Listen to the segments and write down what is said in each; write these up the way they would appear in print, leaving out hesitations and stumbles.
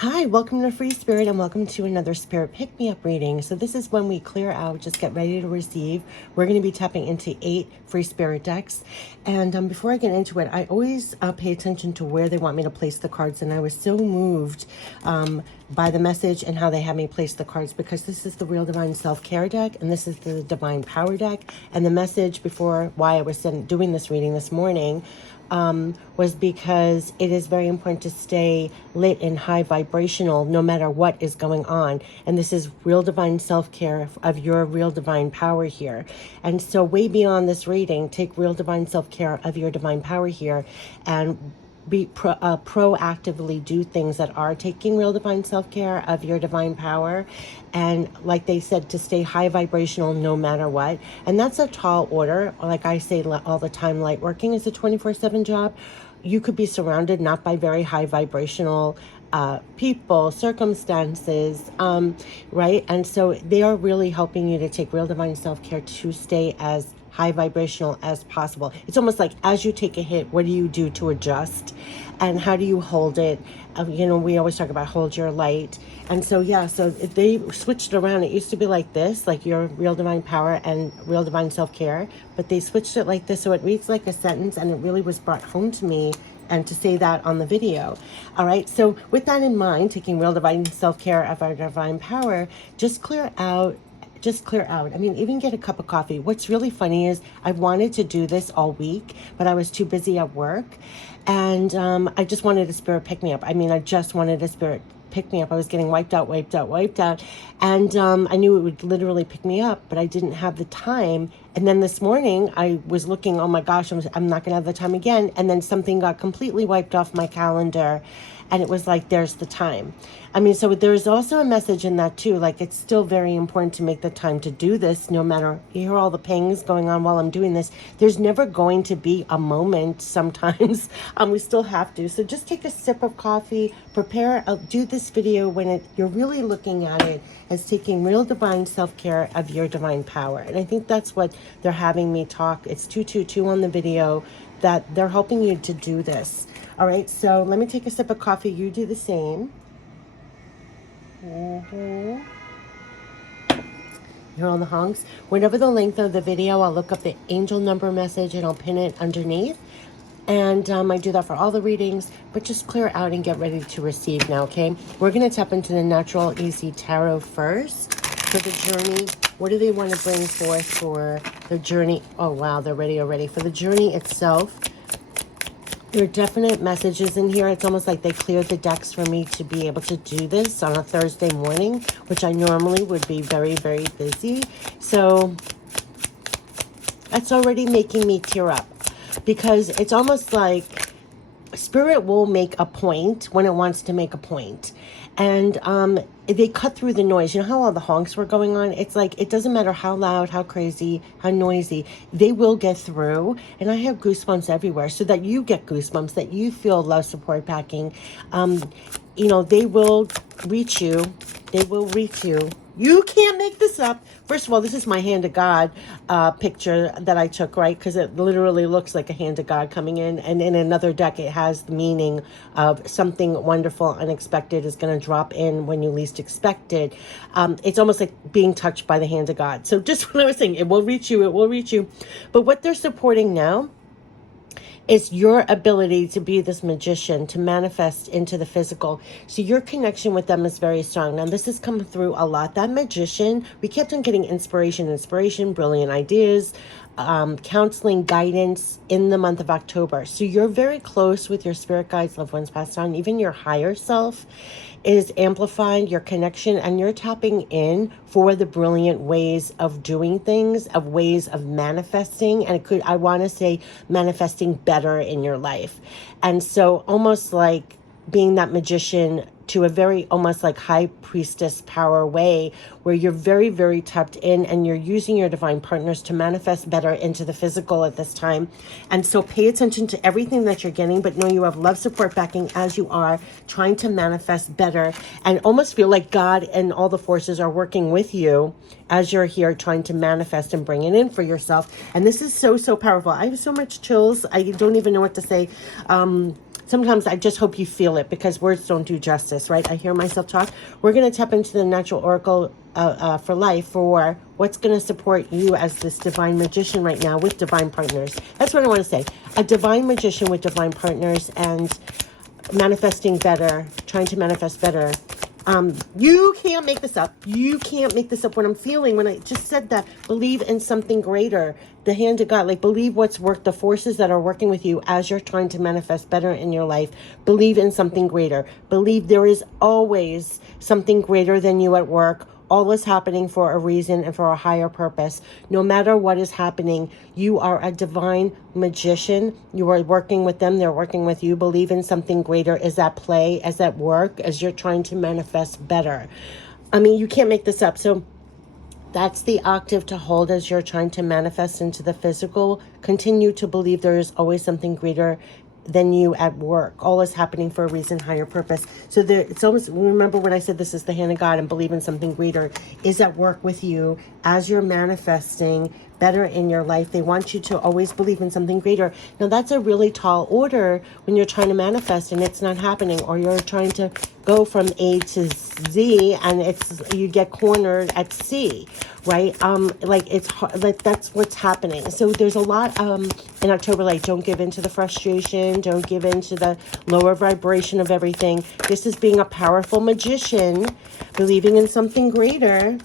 Hi, welcome to Free Spirit and welcome to another Spirit Pick Me Up reading. So this is when we clear out, just get ready to receive. We're going to be tapping into 8 Free Spirit decks. And before I get into it, I always pay attention to where they want me to place the cards. And I was so moved by the message and how they had me place the cards, because this is the Real Divine Self-Care deck and this is the Divine Power deck. And the message before why I was doing this reading this morning was because it is very important to stay lit and high vibrational no matter what is going on. And this is real divine self-care of your real divine power here. And so way beyond this reading, take real divine self-care of your divine power here and proactively do things that are taking real divine self-care of your divine power. And like they said, to stay high vibrational no matter what. And that's a tall order. Like I say all the time, light working is a 24/7 job. You could be surrounded not by very high vibrational people, circumstances, right? And so they are really helping you to take real divine self-care to stay as high vibrational as possible. It's almost like as you take a hit, what do you do to adjust? And how do you hold it? We always talk about hold your light. And so, yeah, so if they switched around. It used to be like this, like your real divine power and real divine self-care, but they switched it like this. So it reads like a sentence, and it really was brought home to me and to say that on the video. All right, so with that in mind, taking real divine self-care of our divine power, just clear out. I mean, even get a cup of coffee. What's really funny is I wanted to do this all week, but I was too busy at work. And I just wanted a spirit pick me up. I mean, I just wanted a spirit pick me up. I was getting wiped out. And I knew it would literally pick me up, but I didn't have the time. And then this morning I was looking, oh my gosh, I'm not going to have the time again. And then something got completely wiped off my calendar. And it was like, there's the time. I mean, so there's also a message in that too. Like, it's still very important to make the time to do this, no matter, you hear all the pings going on while I'm doing this. There's never going to be a moment sometimes. We still have to. So just take a sip of coffee, prepare, do this video when you're really looking at it as taking real divine self-care of your divine power. And I think that's what they're having me talk. It's 222 on the video, that they're helping you to do this. All right, so let me take a sip of coffee. You do the same. Hear all the honks. Whatever the length of the video, I'll look up the angel number message and I'll pin it underneath. And I do that for all the readings, but just clear out and get ready to receive now, okay? We're going to tap into the Natural Easy Tarot first for the journey. What do they want to bring forth for the journey? Oh, wow, they're ready already. For the journey itself, there are definite messages in here. It's almost like they cleared the decks for me to be able to do this on a Thursday morning, which I normally would be very, very busy. So that's already making me tear up, because it's almost like Spirit will make a point when it wants to make a point. And they cut through the noise. You know how all the honks were going on? It's like, it doesn't matter how loud, how crazy, how noisy, they will get through. And I have goosebumps everywhere, so that you get goosebumps, that you feel love, support, backing. They will reach you. They will reach you. You can't make this up. First of all, this is my hand of God picture that I took, right? Because it literally looks like a hand of God coming in. And in another deck, it has the meaning of something wonderful, unexpected is going to drop in when you least expect it. It's almost like being touched by the hand of God. So just what I was saying, it will reach you. It will reach you. But what they're supporting now is your ability to be this magician, to manifest into the physical. So your connection with them is very strong. Now, this has come through a lot. That magician, we kept on getting inspiration, brilliant ideas, counseling, guidance in the month of October. So you're very close with your spirit guides, loved ones passed on. Even your higher self is amplifying your connection, and you're tapping in for the brilliant ways of doing things, of ways of manifesting. And I want to say manifesting better in your life. And so almost like being that magician to a very almost like high priestess power way, where you're very, very tapped in and you're using your divine partners to manifest better into the physical at this time. And so pay attention to everything that you're getting, but know you have love, support, backing as you are trying to manifest better, and almost feel like God and all the forces are working with you as you're here trying to manifest and bring it in for yourself. And this is so, so powerful. I have so much chills. I don't even know what to say. sometimes I just hope you feel it, because words don't do justice, right? I hear myself talk. We're going to tap into the natural oracle for life, for what's going to support you as this divine magician right now with divine partners. That's what I want to say. A divine magician with divine partners, and manifesting better, trying to manifest better. You can't make this up. You can't make this up. What I'm feeling when I just said that, believe in something greater, the hand of God, like believe what's worked, the forces that are working with you as you're trying to manifest better in your life. Believe in something greater. Believe there is always something greater than you at work. All is happening for a reason and for a higher purpose. No matter what is happening, you are a divine magician. You are working with them. They're working with you. Believe in something greater is at play, as at work, as you're trying to manifest better. I mean, you can't make this up. So that's the octave to hold as you're trying to manifest into the physical. Continue to believe there is always something greater than you at work. All is happening for a reason, higher purpose. So there, it's almost, remember when I said this is the hand of God and believe in something greater is at work with you as you're manifesting better in your life. They want you to always believe in something greater. Now that's a really tall order when you're trying to manifest and it's not happening, or you're trying to go from A to Z and you get cornered at C, right? Like it's hard, like that's what's happening. So there's a lot in October, like don't give in to the frustration, don't give in to the lower vibration of everything. This is being a powerful magician, believing in something greater,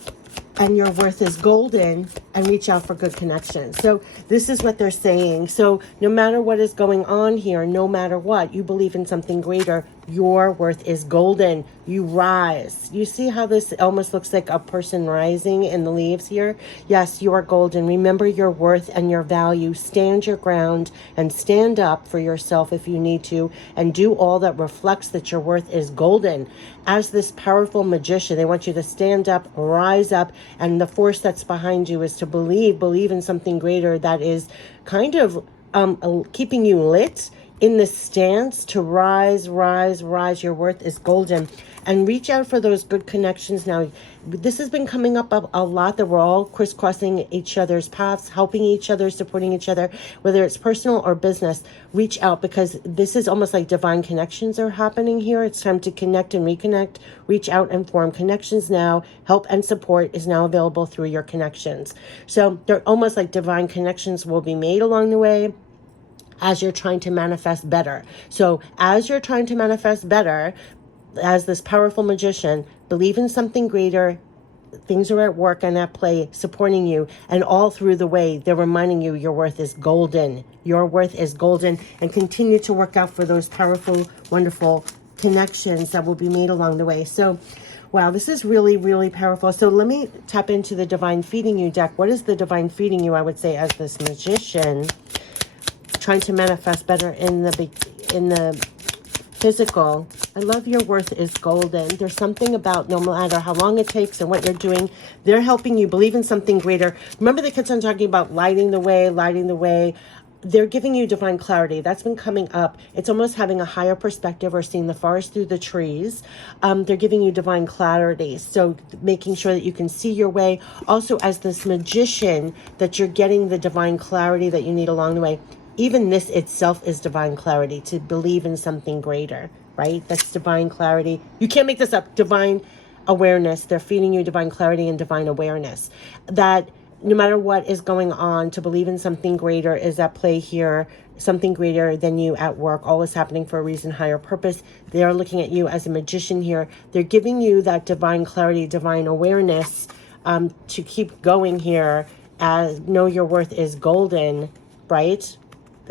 and your worth is golden, and reach out for good connections. So this is what they're saying. So no matter what is going on here, no matter what, you believe in something greater, your worth is golden. You rise. You see how this almost looks like a person rising in the leaves here? Yes, you are golden. Remember your worth and your value. Stand your ground and stand up for yourself if you need to, and do all that reflects that your worth is golden. As this powerful magician, they want you to stand up, rise up, and the force that's behind you is to believe in something greater that is kind of keeping you lit in this stance to rise. Your worth is golden, and reach out for those good connections. Now, this has been coming up a lot, that we're all crisscrossing each other's paths, helping each other, supporting each other, whether it's personal or business. Reach out, because this is almost like divine connections are happening here. It's time to connect and reconnect. Reach out and form connections now. Help and support is now available through your connections. So they're almost like divine connections will be made along the way as you're trying to manifest better. So as you're trying to manifest better, as this powerful magician, believe in something greater. Things are at work and at play, supporting you. And all through the way, they're reminding you your worth is golden. Your worth is golden. And continue to work out for those powerful, wonderful connections that will be made along the way. So, wow, this is really, really powerful. So let me tap into the Divine Feeding You deck. What is the Divine Feeding You, I would say, as this magician trying to manifest better in the physical? I love your worth is golden. There's something about no matter how long it takes and what you're doing, they're helping you believe in something greater. Remember the kids I'm talking about, lighting the way. They're giving you divine clarity. That's been coming up. It's almost having a higher perspective or seeing the forest through the trees. They're giving you divine clarity. So making sure that you can see your way. Also, as this magician, that you're getting the divine clarity that you need along the way. Even this itself is divine clarity, to believe in something greater, right? That's divine clarity. You can't make this up. Divine awareness. They're feeding you divine clarity and divine awareness. That no matter what is going on, to believe in something greater is at play here. Something greater than you at work. All is happening for a reason, higher purpose. They are looking at you as a magician here. They're giving you that divine clarity, divine awareness to keep going here. Know your worth is golden, right?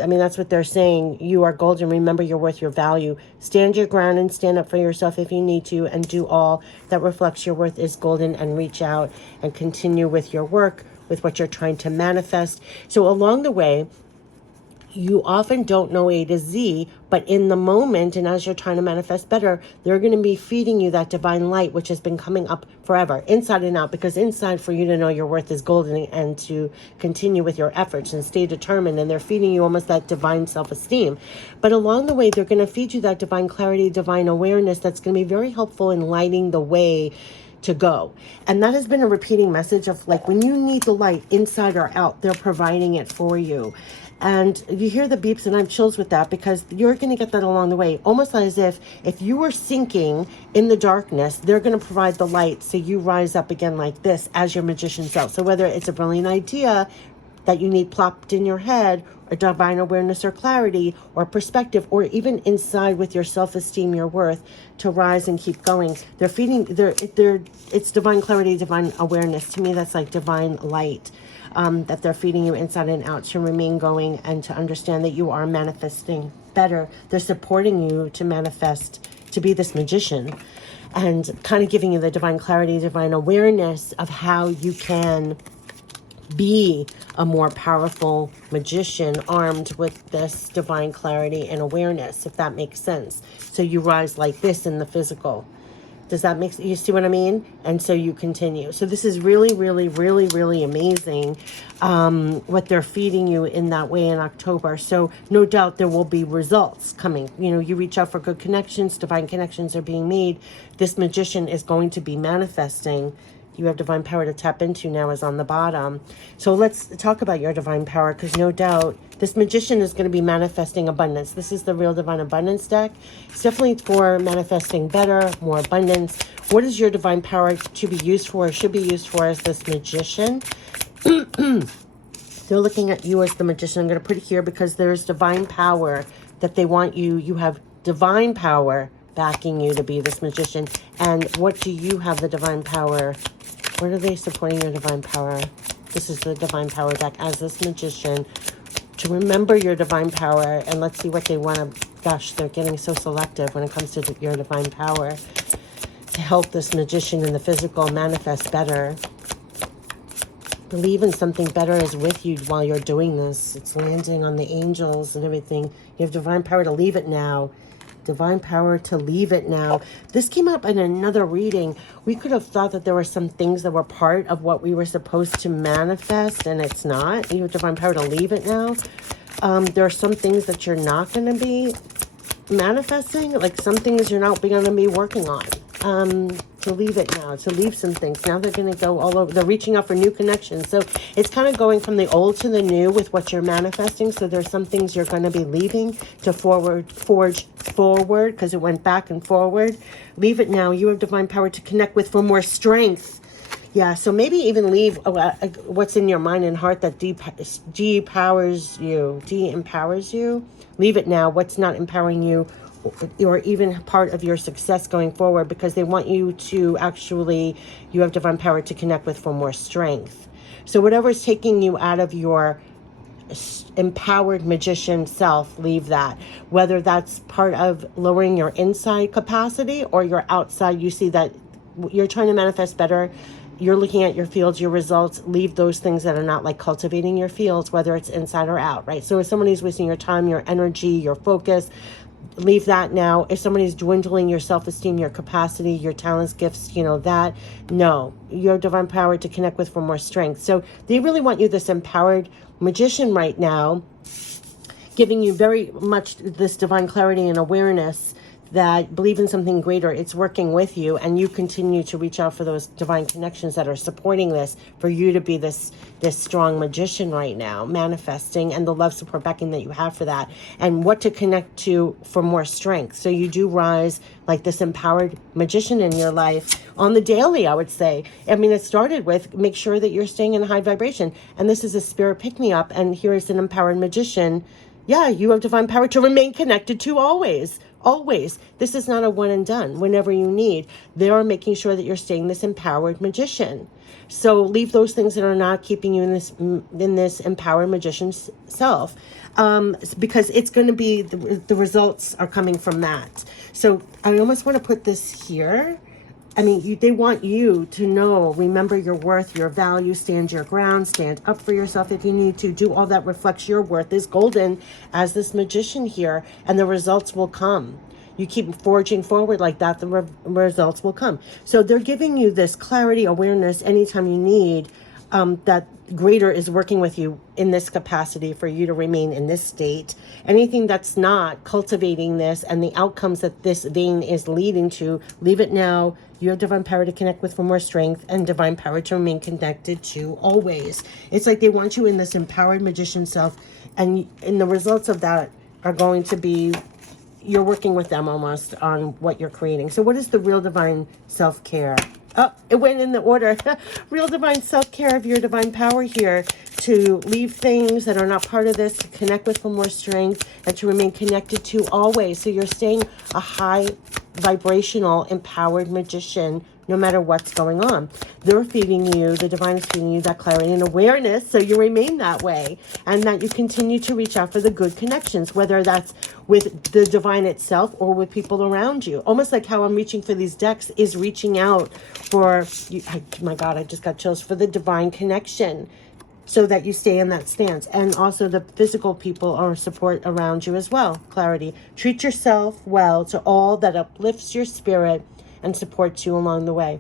I mean, that's what they're saying. You are golden. Remember your worth, your value. Stand your ground and stand up for yourself if you need to, and do all that reflects your worth is golden, and reach out and continue with your work, with what you're trying to manifest. So along the way, you often don't know A to Z, but in the moment and as you're trying to manifest better, they're going to be feeding you that divine light, which has been coming up forever, inside and out, because inside, for you to know your worth is golden and to continue with your efforts and stay determined, and they're feeding you almost that divine self-esteem. But along the way, they're going to feed you that divine clarity, divine awareness that's going to be very helpful in lighting the way to go. And that has been a repeating message of, like, when you need the light inside or out, they're providing it for you. And you hear the beeps, and I'm chills with that, because you're going to get that along the way. Almost as if you were sinking in the darkness, they're going to provide the light so you rise up again like this as your magician self. So whether it's a brilliant idea that you need plopped in your head, or divine awareness or clarity or perspective, or even inside with your self-esteem, your worth, to rise and keep going. They're feeding, it's divine clarity, divine awareness. To me, that's like divine light. That they're feeding you inside and out to remain going and to understand that you are manifesting better. They're supporting you to manifest, to be this magician, and kind of giving you the divine clarity, divine awareness of how you can be a more powerful magician armed with this divine clarity and awareness, if that makes sense. So you rise like this in the physical. Does that make sense? You see what I mean? And so you continue. So this is really, really, really, really amazing what they're feeding you in that way in October. So no doubt there will be results coming. You know, you reach out for good connections, divine connections are being made. This magician is going to be manifesting. You have divine power to tap into now is on the bottom. So let's talk about your divine power, because no doubt this magician is going to be manifesting abundance. This is the real divine abundance deck. It's definitely for manifesting better, more abundance. What is your divine power to be used for, or should be used for as this magician? They're looking at you as the magician. I'm going to put it here because there's divine power that they want you. You have divine power backing you to be this magician. And what do you have the divine power? Where are they supporting your divine power? This is the divine power deck as this magician. To remember your divine power, and let's see what they want to, gosh, they're getting so selective when it comes to your divine power, to help this magician in the physical manifest better. Believe in something better is with you while you're doing this. It's landing on the angels and everything. You have divine power to leave it now. Divine power to leave it now. This came up in another reading. We could have thought that there were some things that were part of what we were supposed to manifest, and it's not. You have divine power to leave it now. There are some things that you're not going to be manifesting, like some things you're not going to be working on. To leave it now, to leave some things. Now they're going to go all over. They're reaching out for new connections. So it's kind of going from the old to the new with what you're manifesting. So there's some things you're going to be leaving to forge forward, because it went back and forward. Leave it now. You have divine power to connect with for more strength. Yeah, so maybe even leave what's in your mind and heart that de-empowers you. Leave it now. What's not empowering you, or even part of your success going forward, because they want you to actually, you have divine power to connect with for more strength. So whatever's taking you out of your empowered magician self, leave that. Whether that's part of lowering your inside capacity or your outside, you see that you're trying to manifest better. You're looking at your fields, your results. Leave those things that are not like cultivating your fields, whether it's inside or out, right? So if somebody's wasting your time, your energy, your focus, leave that now. If somebody's dwindling your self-esteem, your capacity, your talents, gifts, you know, that, no. You have divine power to connect with for more strength. So they really want you, this empowered magician right now, giving you very much this divine clarity and awareness that believe in something greater. It's working with you, and you continue to reach out for those divine connections that are supporting this, for you to be this strong magician right now, manifesting, and the love, support, backing that you have for that, and what to connect to for more strength. So you do rise like this empowered magician in your life on the daily, I would say. I mean, it started with make sure that you're staying in a high vibration, and this is a spirit pick-me-up, and here is an empowered magician. Yeah, you have divine power to remain connected to always. Always. This is not a one and done. Whenever you need, they are making sure that you're staying this empowered magician. So leave those things that are not keeping you in this empowered magician's self, because it's going to be, the results are coming from that. So I almost want to put this here. I mean, they want you to know, remember your worth, your value, stand your ground, stand up for yourself if you need to. Do all that reflects your worth is golden as this magician here, and the results will come. You keep forging forward like that, the results will come. So they're giving you this clarity, awareness anytime you need, that greater is working with you in this capacity for you to remain in this state. Anything that's not cultivating this and the outcomes that this vein is leading to, leave it now. You have divine power to connect with for more strength, and divine power to remain connected to always. It's like they want you in this empowered magician self, and the results of that are going to be you're working with them almost on what you're creating. So what is the real divine self-care? Oh, it went in the order. Real divine self-care of your divine power here, to leave things that are not part of this, to connect with for more strength, and to remain connected to always. So you're staying a high vibrational, empowered magician no matter what's going on. They're feeding you, the divine is feeding you that clarity and awareness, so you remain that way, and that you continue to reach out for the good connections, whether that's with the divine itself or with people around you. Almost like how I'm reaching for these decks is reaching out for, my God, I just got chills, for the divine connection, so that you stay in that stance. And also the physical people or support around you as well. Clarity. Treat yourself well to all that uplifts your spirit and supports you along the way.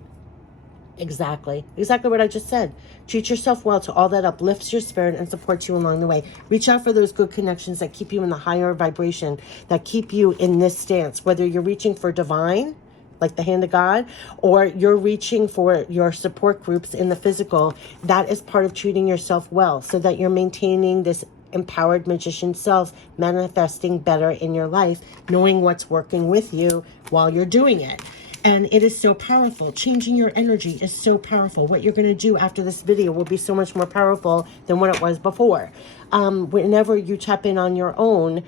Exactly what I just said. Treat yourself well to all that uplifts your spirit and supports you along the way. Reach out for those good connections that keep you in the higher vibration, that keep you in this stance, whether you're reaching for divine, like the hand of God, or you're reaching for your support groups in the physical. That is part of treating yourself well, so that you're maintaining this empowered magician self, manifesting better in your life, knowing what's working with you while you're doing it. And it is so powerful. Changing your energy is so powerful. What you're going to do after this video will be so much more powerful than what it was before. Whenever you tap in on your own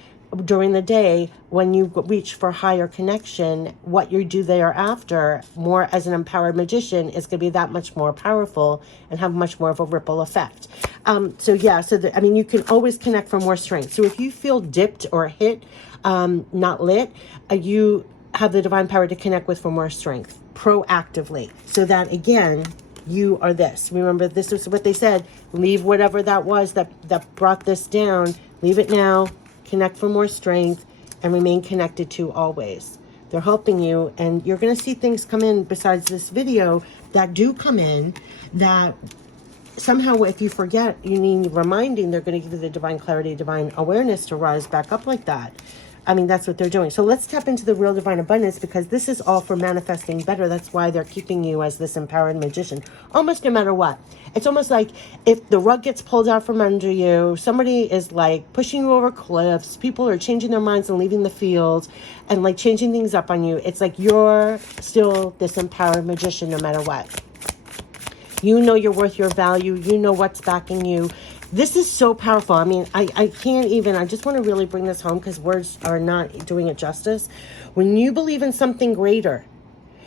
during the day, when you reach for higher connection, what you do thereafter, more as an empowered magician, is going to be that much more powerful and have much more of a ripple effect. You can always connect for more strength. So if you feel dipped or hit, not lit, you have the divine power to connect with for more strength proactively, so that again you are this. Remember, this is what they said, leave whatever that was that brought this down, leave it now, connect for more strength, and remain connected to always. They're helping you, and you're going to see things come in besides this video that do come in, that somehow if you forget, you need reminding. They're going to give you the divine clarity, divine awareness to rise back up like that. That's what they're doing. So let's tap into the real divine abundance, because this is all for manifesting better. That's why they're keeping you as this empowered magician, almost no matter what. It's almost like if the rug gets pulled out from under you, somebody is like pushing you over cliffs, people are changing their minds and leaving the field and like changing things up on you. It's like you're still this empowered magician no matter what. You know your worth, your value. You know what's backing you. This is so powerful. I can't even, I just want to really bring this home, because words are not doing it justice. When you believe in something greater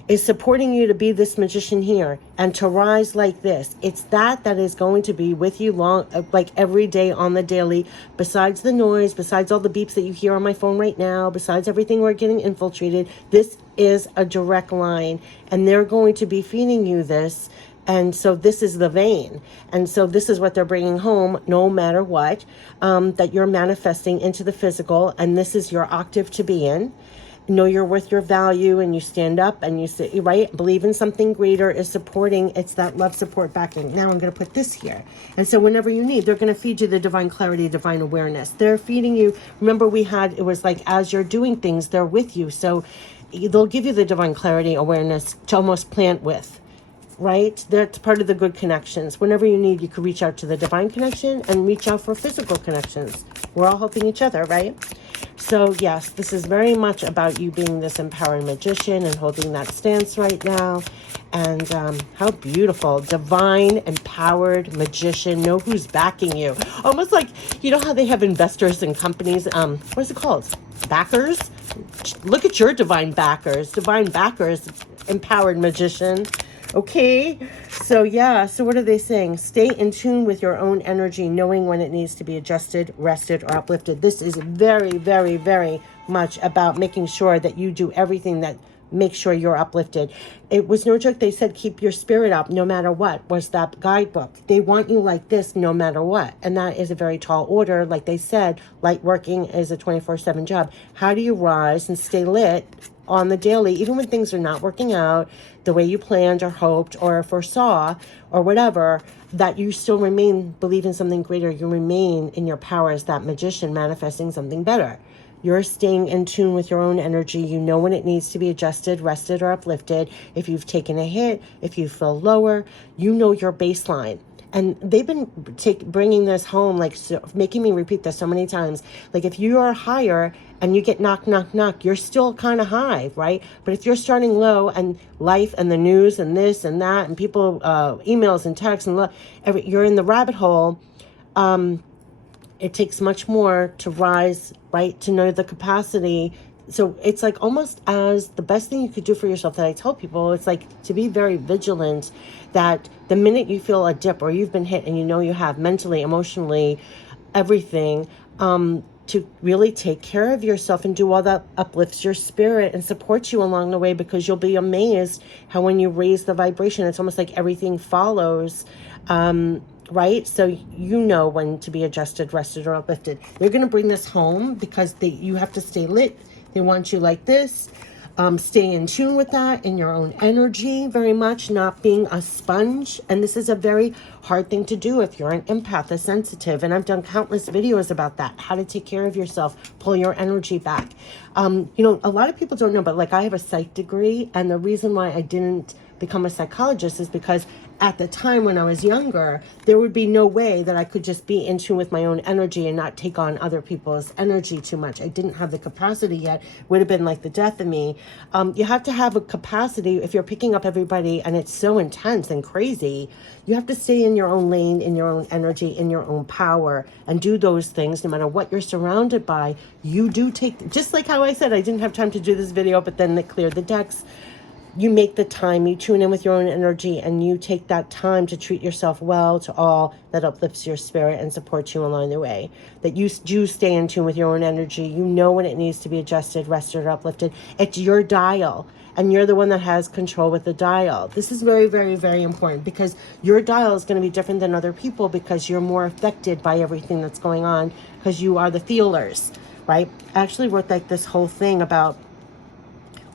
is supporting you to be this magician here and to rise like this, it's that is going to be with you like every day on the daily, besides the noise, besides all the beeps that you hear on my phone right now, besides everything we're getting infiltrated. This is a direct line, and they're going to be feeding you this. And so this is the vein. And so this is what they're bringing home, no matter what, that you're manifesting into the physical. And this is your octave to be in. Know your worth, your value, and you stand up and you say, right? Believe in something greater is supporting. It's that love support backing. Now I'm going to put this here. And so whenever you need, they're going to feed you the divine clarity, divine awareness. They're feeding you. Remember, it was like, as you're doing things, they're with you. So they'll give you the divine clarity, awareness to almost plant with. Right? That's part of the good connections. Whenever you need, you can reach out to the divine connection and reach out for physical connections. We're all helping each other, right? So yes, this is very much about you being this empowered magician and holding that stance right now. And how beautiful. Divine, empowered magician. Know who's backing you. Almost like, you know how they have investors in companies? What is it called? Backers? Look at your divine backers. Divine backers, empowered magician. Okay, so what are they saying? Stay in tune with your own energy, knowing when it needs to be adjusted, rested, or uplifted. This is very, very, very much about making sure that you do everything that makes sure you're uplifted. It was no joke. They said, keep your spirit up no matter what, was that guidebook. They want you like this no matter what. And that is a very tall order. Like they said, light working is a 24/7 job. How do you rise and stay lit on the daily, even when things are not working out the way you planned or hoped or foresaw or whatever, that you still believe in something greater. You remain in your power as that magician manifesting something better. You're staying in tune with your own energy. You know when it needs to be adjusted, rested, or uplifted. If you've taken a hit, if you feel lower, you know your baseline. And they've been bringing this home, like making me repeat this so many times. Like if you are higher and you get knock, knock, knock, you're still kind of high, right? But if you're starting low and life and the news and this and that and people, emails and texts and you're in the rabbit hole, it takes much more to rise, right? To know the capacity. So it's like almost as the best thing you could do for yourself that I tell people, it's like to be very vigilant that the minute you feel a dip or you've been hit and you know you have mentally, emotionally, everything, to really take care of yourself and do all that uplifts your spirit and supports you along the way, because you'll be amazed how when you raise the vibration, it's almost like everything follows, right? So you know when to be adjusted, rested, or uplifted. You're going to bring this home because you have to stay lit. They want you like this. Stay in tune with that in your own energy very much, not being a sponge. And this is a very hard thing to do if you're an empath, a sensitive. And I've done countless videos about that, how to take care of yourself, pull your energy back. You know, a lot of people don't know, but like I have a psych degree. And the reason why I didn't become a psychologist is because at the time when I was younger, there would be no way that I could just be in tune with my own energy and not take on other people's energy too much. I didn't have the capacity yet. It would have been like the death of me. You have to have a capacity if you're picking up everybody and it's so intense and crazy. You have to stay in your own lane, in your own energy, in your own power, and do those things no matter what you're surrounded by. You do take, just like how I said, I didn't have time to do this video, but then they cleared the decks. You make the time, you tune in with your own energy, and you take that time to treat yourself well to all that uplifts your spirit and supports you along the way. That you do stay in tune with your own energy. You know when it needs to be adjusted, rested, or uplifted. It's your dial, and you're the one that has control with the dial. This is very, very, very important, because your dial is going to be different than other people because you're more affected by everything that's going on because you are the feelers, right? I actually wrote like this whole thing about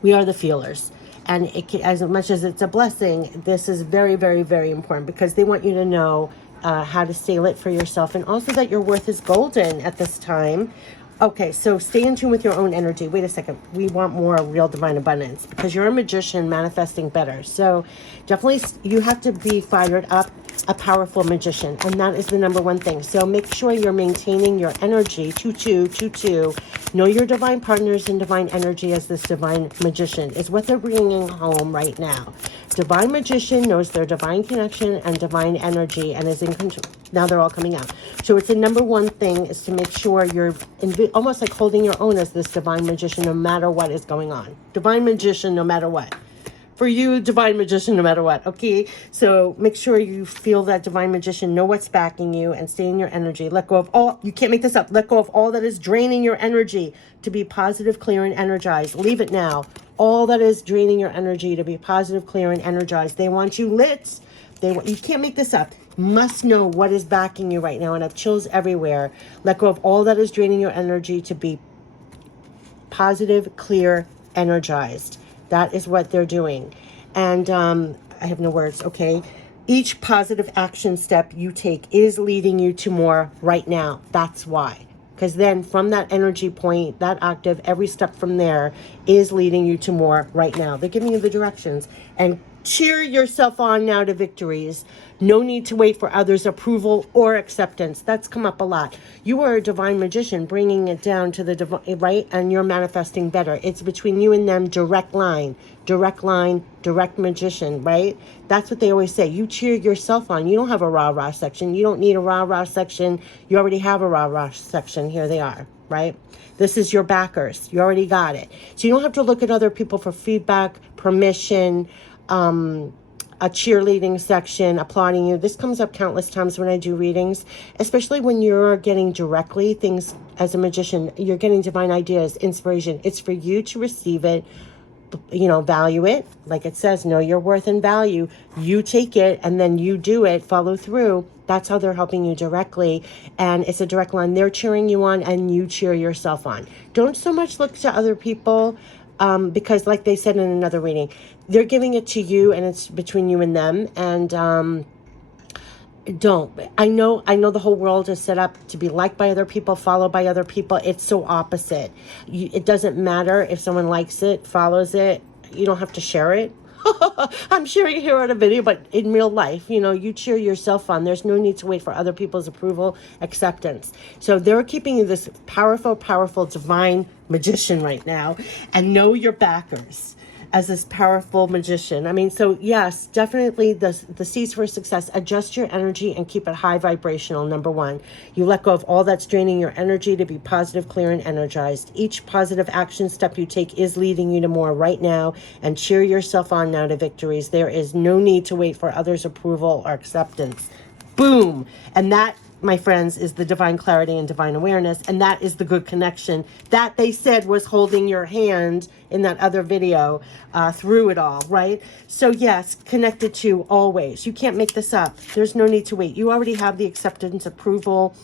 we are the feelers. And it can, as much as it's a blessing, this is very, very, very important because they want you to know how to stay lit for yourself, and also that your worth is golden at this time. Okay, so stay in tune with your own energy. Wait a second. We want more real divine abundance because you're a magician manifesting better. So definitely you have to be fired up, a powerful magician. And that is the number one thing. So make sure you're maintaining your energy. 2-2-2-2. Know your divine partners and divine energy as this divine magician is what they're bringing home right now. Divine magician knows their divine connection and divine energy and is in control. Now they're all coming out. So it's the number one thing is to make sure you're almost like holding your own as this divine magician no matter what is going on. Divine magician no matter what. For you, divine magician no matter what. Okay, so make sure you feel that divine magician, know what's backing you, and stay in your energy. Let go of all, you can't make this up, let go of all that is draining your energy to be positive, clear, and energized. Leave it now. All that is draining your energy to be positive, clear, and energized. They want you lit. You can't make this up. Must know what is backing you right now, and I have chills everywhere. Let go of all that is draining your energy to be positive, clear, energized. That is what they're doing. And I have no words, okay? Each positive action step you take is leading you to more right now. That's why. Because then from that energy point, that octave, every step from there is leading you to more right now. They're giving you the directions. And cheer yourself on now to victories. No need to wait for others' approval or acceptance. That's come up a lot. You are a divine magician, bringing it down to the divine, right? And you're manifesting better. It's between you and them, direct line, direct magician, right? That's what they always say. You cheer yourself on. You don't have a rah-rah section. You don't need a rah-rah section. You already have a rah-rah section. Here they are, right? This is your backers. You already got it. So you don't have to look at other people for feedback, permission, a cheerleading section, applauding you. This comes up countless times when I do readings, especially when you're getting directly things as a magician. You're getting divine ideas, inspiration. It's for you to receive it, you know, value it. Like it says, know your worth and value. You take it and then you do it, follow through. That's how they're helping you directly. And it's a direct line. They're cheering you on and you cheer yourself on. Don't so much look to other people. Because like they said in another reading, they're giving it to you and it's between you and them. And don't. I know the whole world is set up to be liked by other people, followed by other people. It's so opposite. It doesn't matter if someone likes it, follows it. You don't have to share it. I'm sharing here on a video, but in real life, you know, you cheer yourself on. There's no need to wait for other people's approval, acceptance. So they're keeping you this powerful, powerful, divine magician right now. And know your backers as this powerful magician. I mean, so yes, definitely the seeds for success. Adjust your energy and keep it high vibrational. Number one, you let go of all that's draining your energy to be positive, clear, and energized. Each positive action step you take is leading you to more right now, and cheer yourself on now to victories. There is no need to wait for others' approval or acceptance. Boom. And that, my friends, is the divine clarity and divine awareness. And that is the good connection that they said was holding your hand in that other video through it all, right? So yes, connected to always. You can't make this up. There's no need to wait. You already have the acceptance, approval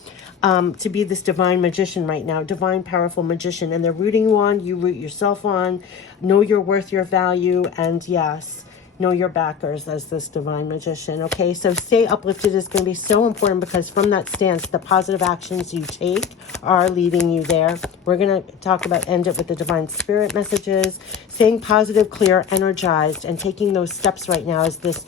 to be this divine magician right now, divine, powerful magician. And they're rooting you on. You root yourself on. Know your worth, your value. And yes, know your backers as this divine magician. Okay, so stay uplifted is going to be so important, because from that stance, the positive actions you take are leading you there. We're going to talk about, end it with the divine spirit messages. Staying positive, clear, energized, and taking those steps right now as this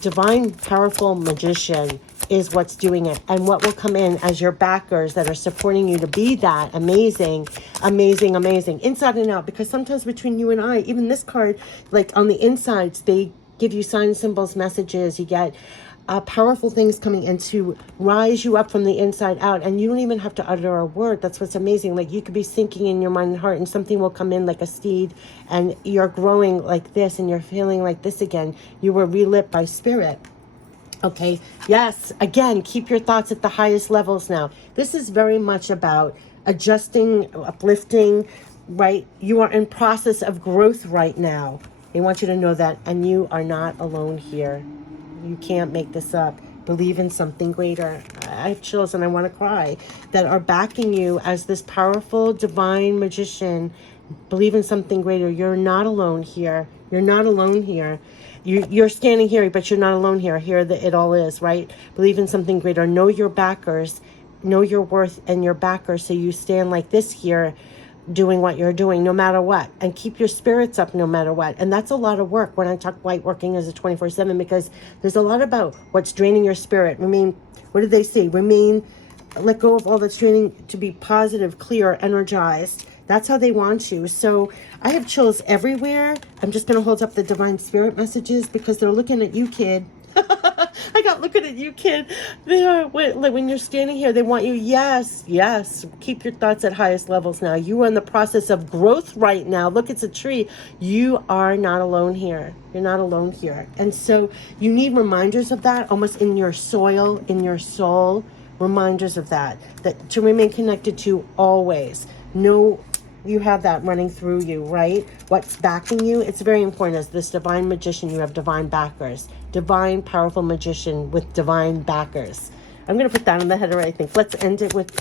divine, powerful magician is what's doing it. And what will come in as your backers that are supporting you to be that amazing, amazing, amazing, inside and out. Because sometimes between you and I, even this card, like on the insides, they give you signs, symbols, messages. You get powerful things coming in to rise you up from the inside out, and you don't even have to utter a word. That's what's amazing. Like, you could be thinking in your mind and heart, and something will come in like a seed, and you're growing like this, and you're feeling like this again. You were relit by spirit. Okay, yes, again, keep your thoughts at the highest levels now. This is very much about adjusting, uplifting, right? You are in process of growth right now. They want you to know that, and you are not alone here. You can't make this up. Believe in something greater. I have chills and I want to cry, that are backing you as this powerful divine magician. Believe in something greater. You're not alone here. You're not alone here. You're standing here, but you're not alone here. Here it all is, right? Believe in something greater. Know your backers. Know your worth and your backers, so you stand like this here, doing what you're doing no matter what, and keep your spirits up no matter what. And that's a lot of work when I talk light working as a 24/7, because there's a lot about what's draining your spirit. Remain, what did they say? Remain, let go of all that's draining to be positive, clear, energized. That's how they want you. So I have chills everywhere. I'm just going to hold up the divine spirit messages, because they're looking at you, kid. I got looking at you, kid. They are, when you're standing here, they want you. Yes, yes. Keep your thoughts at highest levels now. You are in the process of growth right now. Look, it's a tree. You are not alone here. You're not alone here. And so you need reminders of that, almost in your soil, in your soul. Reminders of that to remain connected to always. No, you have that running through you, right? What's backing you? It's very important. As this divine magician, you have divine backers. Divine, powerful magician with divine backers. I'm going to put that in the header, I think. Let's end it with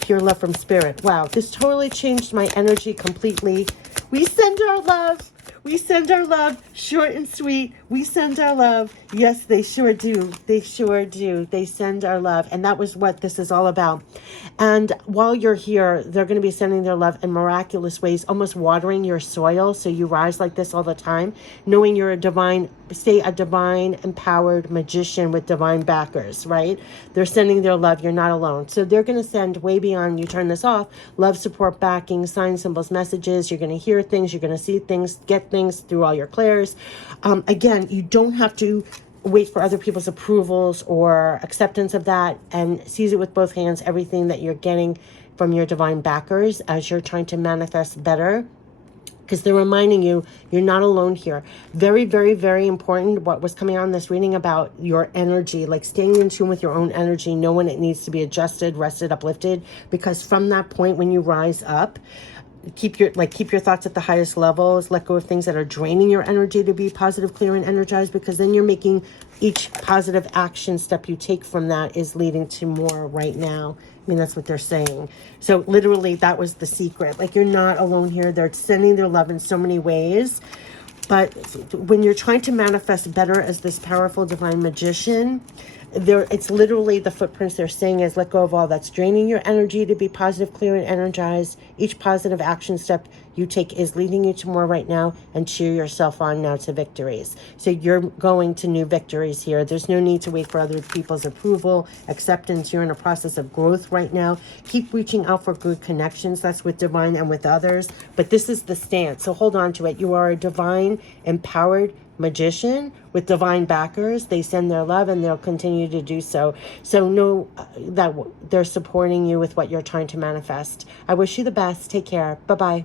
pure love from spirit. Wow, this totally changed my energy completely. We send our love. We send our love, short and sweet. We send our love. Yes, they sure do. They sure do. They send our love. And that was what this is all about. And while you're here, they're going to be sending their love in miraculous ways, almost watering your soil so you rise like this all the time, knowing you're a divine, stay a divine, empowered magician with divine backers, right? They're sending their love. You're not alone. So they're going to send way beyond, you turn this off, love, support, backing, signs, symbols, messages. You're going to hear things. You're going to see things, get things through all your clairs. Again, you don't have to wait for other people's approvals or acceptance of that, and seize it with both hands, everything that you're getting from your divine backers as you're trying to manifest better, because they're reminding you you're not alone here. Very, very, very important what was coming on this reading about your energy, like staying in tune with your own energy, know when it needs to be adjusted, rested, uplifted, because from that point when you rise up, keep your thoughts at the highest levels. Let go of things that are draining your energy to be positive, clear, and energized, because then you're making each positive action step you take from that is leading to more right now. I mean, that's what they're saying. So literally, that was the secret. Like, you're not alone here. They're sending their love in so many ways. But when you're trying to manifest better as this powerful divine magician, it's literally the footprints they're saying is let go of all that's draining your energy to be positive, clear, and energized. Each positive action step you take is leading you to more right now, and cheer yourself on now to victories. So you're going to new victories here. There's no need to wait for other people's approval, acceptance. You're in a process of growth right now. Keep reaching out for good connections. That's with divine and with others. But this is the stance. So hold on to it. You are a divine, empowered magician with divine backers. They send their love and they'll continue to do so. So know that they're supporting you with what you're trying to manifest. I wish you the best. Take care. Bye-bye.